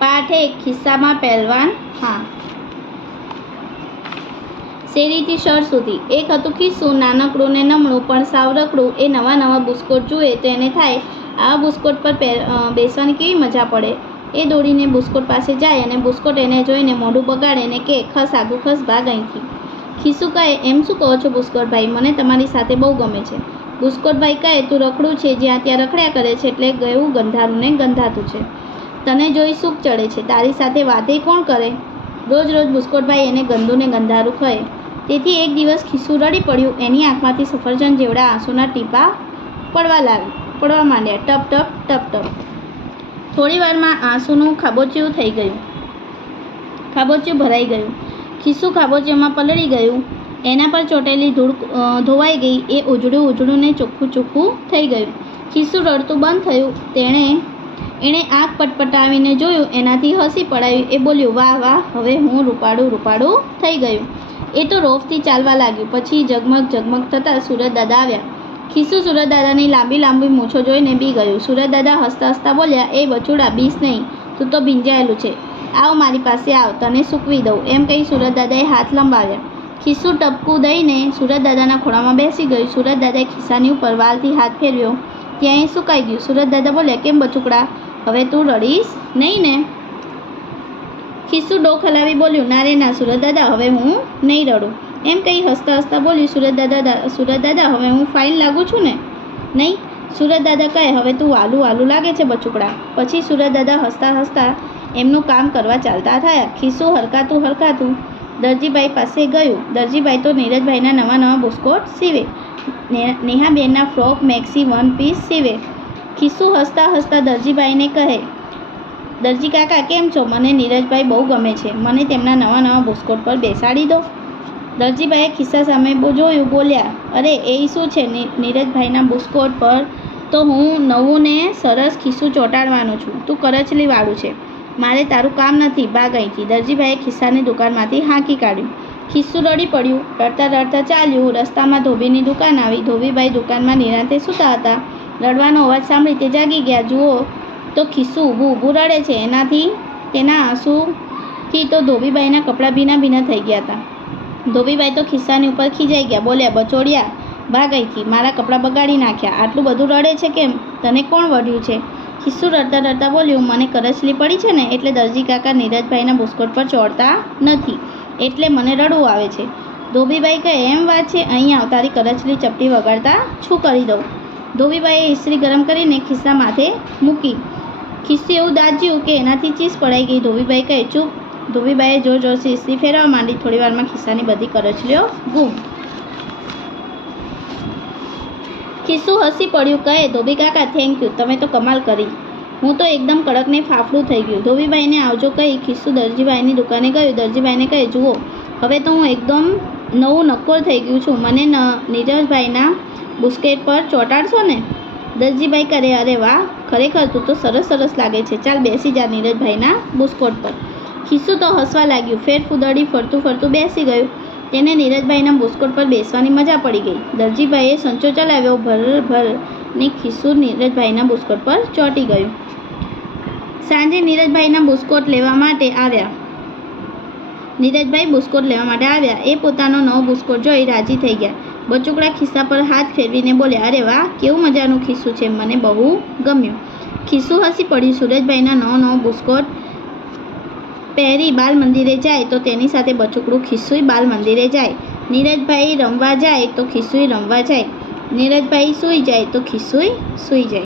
પાઠ 1 ખિસ્સામાં પહેલવાન હા. શેરીથી શર સુધી. એક હતું ખિસ્સું, નાનકડું ને નમણું પણ સાવ રકડું. એ નવા નવા બુસ્કોટ જુએ તો એને થાય, આવા બુસ્કોટ પર બેસવાની કેવી મજા પડે. એ દોડીને બુસ્કોટ પાસે જાય અને બુસ્કોટ એને જોઈને મોઢું બગાડે ને કે, ખસ આગું ખસ, ભાગ અહીંથી. ખિસ્સું કહે, એમ શું કહો છો બુસ્કોટભાઈ, મને તમારી સાથે બહુ ગમે છે. બુસ્કોટભાઈ કહે, તું રખડું છે, જ્યાં ત્યાં રખડ્યા કરે છે એટલે ગયું ગંધારું ને ગંધાતું છે. તને જોઈ સૂક ચડે છે, તારી સાથે વાતે કોણ કરે. રોજ રોજ બુસ્કોટભાઈ એને ગંદુ ને ગંધારું કહે. તેથી એક દિવસ ખિસ્સું રડી પડ્યું. એની આંખમાંથી સફરજન જેવડા આંસુના ટીપા પડવા માંડ્યા. ટપ ટપ ટપ ટપ. થોડી વારમાં આંસુનું ખાબોચિયું થઈ ગયું. ખાબોચિયું ભરાઈ ગયું. ખિસ્સું ખાબોચિયામાં પલળી ગયું. એના પર ચોટેલી ધૂળ ધોવાઈ ગઈ. એ ઉજળું ઉજળું ને ચોખ્ખું ચોખ્ખું થઈ ગયું. ખિસ્સું રડતું બંધ થયું. એણે આંખ પટપટાવીને જોયું. એનાથી હસી પડાયું. એ બોલ્યું, વાહ વાહ, હવે હું રૂપાળું રૂપાળું થઈ ગયું. એ તો રોફથી ચાલવા લાગ્યું. પછી ઝગમગ ઝગમગ થતાં સુરતદાદા આવ્યા. ખિસ્સું સુરતદાદાની લાંબી લાંબી મૂછો જોઈને બી ગયું. સુરતદાદા હસતા હસતા બોલ્યા, એ બચુડા, બીસ નહીં, તું તો ભીંજાયેલું છે. આવ મારી પાસે આવ, તને સૂકવી દઉં. એમ કહી સુરતદાદાએ હાથ લંબાવ્યા. ખિસ્સું ટપકું દઈને સુરતદાદાના ખોળામાં બેસી ગયું. સુરતદાદાએ ખિસ્સાની ઉપર વાલથી હાથ ફેરવ્યો. ત્યાં એ સુકાઈ ગયું. સુરતદાદા બોલ્યા, કેમ બચુકડા, હવે તું રડીશ નહીં ને? ખિસ્સું ડોક હલાવી બોલ્યું, ના રે ના સુરતદાદા, હવે હું નહીં રડું. એમ કહી હસતા હસતા બોલ્યું, સુરતદાદા, હવે હું ફાઇન લાગુ છું ને? નહીં. સુરતદાદા કહે, હવે તું વાલું વાલું લાગે છે બચુકડા. પછી સુરતદાદા હસતા હસતા એમનું કામ કરવા ચાલતા થયા. ખિસ્સું હરખાતું દરજીભાઈ પાસે ગયું. દરજીભાઈ તો નીરજભાઈના નવા નવા બુસ્કોટ સીવે, નેહાબેનના ફ્રોક, મેક્સી, વન પીસ સીવે. ખિસ્સું હસતા હસતા દરજીભાઈને કહે, દરજી કાકા કેમ છો? મને નીરજભાઈ બહુ ગમે છે. મને તેમના નવા નવા બુસ્કોટ પર બેસાડી દો. દરજીભાઈએ ખિસ્સા સામે જોયું. બોલ્યા, અરે એ શું છે, નીરજભાઈના બુસ્કોટ પર તો હું નવું ને સરસ ખિસ્સું ચોંટાડવાનો છું. તું કરચલીવાળું છે, મારે તારું કામ નથી, ભાગ અહીંથી. દરજીભાઈએ ખિસ્સાની દુકાનમાંથી હાંકી કાઢ્યું. ખિસ્સું રડી પડ્યું. રડતા રડતા ચાલ્યું. રસ્તામાં ધોબીની દુકાન આવી. ધોબીભાઈ દુકાનમાં નિરાંતે સૂતા હતા. રડવાનો અવાજ સાંભળી તે જાગી ગયા. જુઓ તો ખિસ્સું ઊભું રડે છે. તેના આંસુથી તો ધોબીબાઈના કપડાં ભીના થઈ ગયા હતા. ધોબીબાઈ તો ખિસ્સાની ઉપર ખીજાઈ ગયા. બોલ્યા, બચોડિયા, ભાગ અહીંથી, મારા કપડાં બગાડી નાખ્યા. આટલું બધું રડે છે કેમ? તને કોણ વઢ્યું છે? ખિસ્સું રડતા રડતા બોલ્યું, મને કરચલી પડી છે ને એટલે દરજી કાકા નીરજભાઈના બુસ્કોટ પર ચોડતા નથી, એટલે મને રડવું આવે છે. ધોબીબાઈ કહે, એમ વાત છે, અહીં આવ, તારી કરચલી ચપટી વગાડતા છું કરી દઉં. ધોબીબાઈએ ઇસ્ત્રી ગરમ કરીને ખિસ્સા માથે મૂકી. ખિસ્સું એવું દાઝ્યું કે એનાથી ચીસ પડાઈ ગઈ. ધોબીબાઈ કહે, ચૂપ. ધોબીબાઈએ જોર જોરથી ઇસ્ત્રી ફેરવા માંડી. થોડી વારમાં ખિસ્સાની બધી કરચલીઓ ગુમ. ખિસ્સું હસી પડ્યું. કહે, ધોબી કાકા, થેન્ક યુ, તમે તો કમાલ કરી. હું તો એકદમ કડક ને ફાફડું થઈ ગયું. ધોબીબાઈને આવજો કહી ખિસ્સું દરજીભાઈની દુકાને ગયું. દરજીભાઈને કહે, જુઓ, હવે તો હું એકદમ નવું નક્કોર થઈ ગયું છું. મને નીરજભાઈના બુસ્કેટ પર ચોંટાડશો ને? દરજીભાઈ કરે, અરે વાહ, ખરેખર તું તો સરસ લાગે છે. ચાલ બેસી જા નીરજભાઈના બુસ્કોટ પર. ખિસ્સું તો હસવા લાગ્યું. ફેર ફૂદડી ફરતું બેસી ગયું. તેને નીરજભાઈના બુસ્કોટ પર બેસવાની મજા પડી ગઈ. દરજીભાઈએ સંચો ચલાવ્યો. ભર ને ખિસ્સું નીરજભાઈના બુસ્કોટ પર ચોંટી ગયું. સાંજે નીરજભાઈ બુસ્કોટ લેવા માટે આવ્યા. એ પોતાનો નવો બુસ્કોટ જોઈ રાજી થઈ ગયા. બચુકડા ખિસ્સા પર હાથ ફેરવીને બોલ્યા, અરે વાહ, કેવું મજાનું ખિસ્સું છે, મને બહુ ગમ્યું. ખિસ્સું હસી પડ્યું. સુરજભાઈના નવો બુસ્કોટ પહેરી બાલ મંદિરે જાય તો તેની સાથે બચુકડું ખિસ્સુય બાલ મંદિરે જાય. નીરજભાઈ રમવા જાય તો ખિસ્સુય રમવા જાય. નીરજભાઈ સૂઈ જાય તો ખિસ્સુય સૂઈ જાય.